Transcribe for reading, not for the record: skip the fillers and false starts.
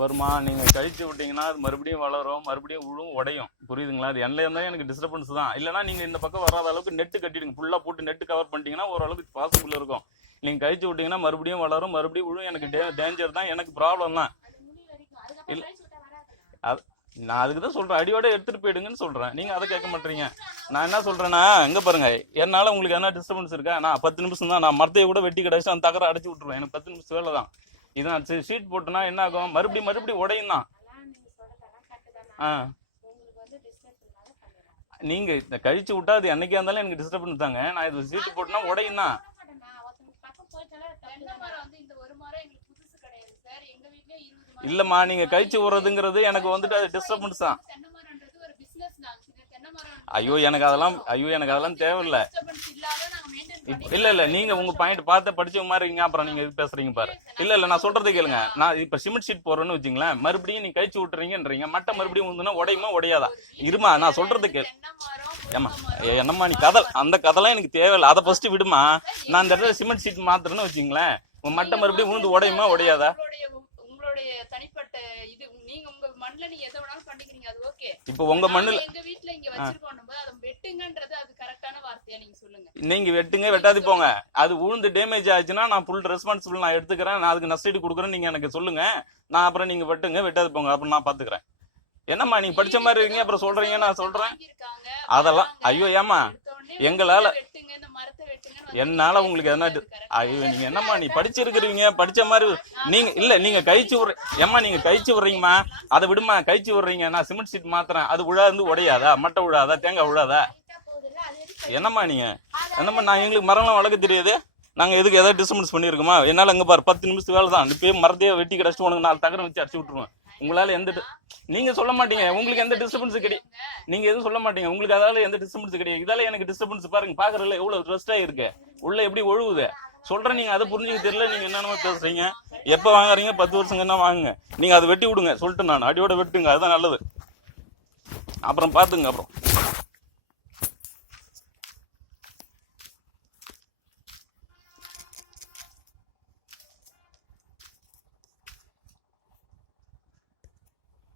வருமா நீங்கள் கழிச்சு விட்டீங்கன்னா அது மறுபடியும் வளரும், மறுபடியும் விழும், உடையும். புரியுதுங்களா? அது எண்ணெய் இருந்தால் எனக்கு டிஸ்டர்பன்ஸ் தான். இல்லைனா நீங்கள் இந்த பக்கம் வராத அளவுக்கு நெட்டு கட்டிடுங்க, ஃபுல்லாக போட்டு நெட்டு கவர் பண்ணிட்டீங்கன்னா ஓரளவுக்கு பாசிபிள் இருக்கும். நீங்கள் கழிச்சு விட்டீங்கன்னா மறுபடியும் வளரும், மறுபடியும் விழும். எனக்கு டேஞ்சர் தான், எனக்கு ப்ராப்ளம் தான். இல்லை அது நான் அதுக்கு தான் சொல்கிறேன், அடியோட எடுத்துகிட்டு போயிடுங்கன்னு சொல்கிறேன். நீங்கள் அதை கேட்க மாட்டீங்க. நான் என்ன சொல்கிறேன்னா, எங்கே பாருங்க, என்னால் உங்களுக்கு என்ன டிஸ்டர்பன்ஸ் இருக்கா? நான் 10 நிமிஷம் தான், நான் மரத்தையை கூட வெட்டி கிடச்சி அந்த தகரை அடைச்சி விட்ருவேன். எனக்கு 10 நிமிஷம் வேலை தான். இதான் ஷீட் போட்டுனா என்ன ஆகும்? மறுபடியும் உடையும் தான். நீங்க இந்த கழிச்சு விட்டா அது என்னைக்கா இருந்தாலும் எனக்கு டிஸ்டர்பன்ஸ் தாங்க. நான் இது ஷீட் போட்டுனா உடையும் தான். இல்லம்மா, நீங்க கழிச்சு விடுறதுங்கிறது எனக்கு வந்துட்டு அது டிஸ்டர்பன்ஸ் தான். ஐயோ எனக்கு அதெல்லாம் தேவையில்லை. இல்ல நீங்க உங்க பாயிண்ட் பார்த்து படிச்சவங்க மாதிரி இருக்கீங்க, அப்புறம் நீங்க இது பேசுறீங்க பாரு. இல்ல நான் சொல்றதை கேளுங்க. நான் இப்ப சிமெண்ட் ஷீட் போடுறேன்னு வச்சுங்களேன், மறுபடியும் நீங்க கழிச்சு விட்டுறீங்கன்றீங்க, மட்டை மறுபடியும் வந்துன்னா உடையுமா உடையாதா? இருமா, நான் சொல்றது கேளு. ஏமா என்னம்மா நீ அந்த கதெல்லாம் எனக்கு தேவையில்லை, அதை ஃபர்ஸ்ட் விடுமா. நான் இந்த இடத்துல சிமெண்ட் ஷீட் மாத்துறேன்னு வச்சுங்களேன், மட்டை மறுபடியும் விழுந்து உடையுமா உடையாதா? தனிப்பட்ட இது நீங்க உங்க மண்ணுல நீங்க எதை வேணாலும் பண்ணிக்கிறீங்க, அது ஓகே. இப்போ உங்க மண்ணுல எங்க வீட்ல இங்க வச்சிருக்கோம், அதை வெட்டுங்கன்றது அது கரெக்டான வார்த்தையா நீங்க சொல்லுங்க. நீங்க வெட்டுங்க, வெட்டாது போங்க. அது உழுந்து டேமேஜ் ஆச்சுன்னா நான் ஃபுல் ரெஸ்பான்சிபிள் நான் எடுத்துக்கிறேன். நான் அதுக்கு நஷ்டீடு கொடுக்குறேன். நீங்க எனக்கு சொல்லுங்க, நான் அப்புறம் நீங்க வெட்டுங்க, வெட்டாது போங்க, அப்புறம் நான் பாத்துக்கிறேன். என்னம்மா நீங்க படிச்ச மாதிரி இருக்கீங்க, அப்புறம் சொல்றீங்க, நான் சொல்றேன் அதெல்லாம். ஐயோ ஏமா எங்களால என்னால உங்களுக்கு எதனா ஐயோ நீங்க என்னம்மா நீ படிச்சிருக்கிறீங்க, படிச்ச மாதிரி நீங்க இல்ல நீங்க கழிச்சு விடுற. ஏம்மா நீங்க கழிச்சு விடுறீங்கம்மா, அதை விடுமா. கழிச்சு விடுறீங்க, நான் சிமெண்ட் ஷீட் மாத்துறேன், அது விழாது உடையாதா? மட்டை விழாதா? தேங்காய் விழாதா? என்னம்மா நீங்க என்னம்மா, நான் எங்களுக்கு மரம்லாம் வளர்க்க தெரியாது. நாங்க எதுக்கு ஏதாவது டிஸ்டர்பன்ஸ் பண்ணிருக்கோமா? என்னால அங்க பாரு 10 நிமிஷத்துக்கு வேலை தான். இப்பயே மரத்தையே வெட்டி கிடச்சிட்டு உனக்கு 4 தகரம் வச்சு அடிச்சு விட்டுருவேன். உங்களால நீங்க சொல்ல மாட்டீங்க, உங்களுக்கு எந்த டிஸ்டர்பன்ஸ் கிடையாது. நீங்க எதுவும் சொல்ல மாட்டீங்க, உங்களுக்கு அதால எந்த டிஸ்டர்பன்ஸ் கிடையாது. இதால எனக்கு டிஸ்டர்பன்ஸ் பாருங்க, பாக்குறதுல எவ்வளவு ரெஸ்டா இருக்கு, உள்ள எப்படி ஒழுகுது சொல்றேன். நீங்க அதை புரிஞ்சுக்க தெரியல, நீங்க என்னென்ன பேசுறீங்க. எப்ப வாங்குறீங்க? 10 வருஷங்கன்னா வாங்குங்க. நீங்க அதை வெட்டி விடுங்க சொல்லிட்டு, நான் அடியோட வெட்டுங்க, அதுதான் நல்லது. அப்புறம் பாத்துங்க அப்புறம்.